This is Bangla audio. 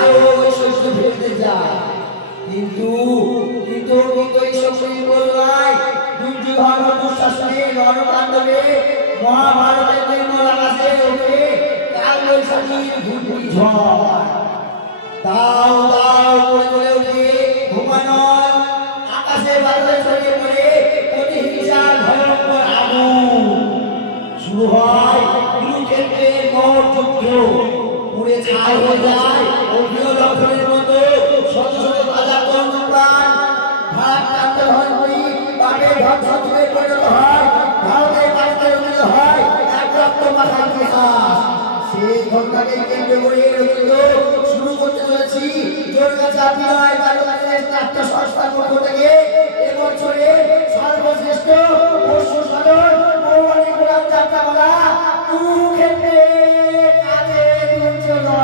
আজও ওই শস্য ফেলতে যায়। কিন্তু কিন্তু কিন্তু এই সকল বললাই দুর্যোধন দুঃশাসনে রণতাণ্ডবে মহাভারতের নির্মল আকাশে ওঠে কালবৈশাখীর ঘূর্ণি ঝড়। দাও দাও করে বলে ওঠে ভূমানল, আকাশে বাদলে ছড়িয়ে পড়ে প্রতিহিংসার ভয়ঙ্কর আগুন। শুরু হয় কুরুক্ষেত্রের মহযুদ্ধ। পুড়ে ছাই হয়ে যায় অগ্নিয় লক্ষণের মতো শত শত তাজা কর্মপ্রাণ। ভারাক্রান্ত ধর্মী পাপের ধ্বংস যুগে পরিণত হয়, ভারতের মাটিতে রচিত হয় এক রক্তমাখা ইতিহাস। সেই ঘটনাকে কেন্দ্র করে রচিত শুরু করতে চলেছি জোরগাছা বিনয় কারুকারের নাট্য সংস্থার পক্ষ থেকে এবছরে সর্বশ্রেষ্ঠ পশু সদন পৌরাণিক যাত্রাপালা কুরুক্ষেত্রে কাজে দুর্যোধন।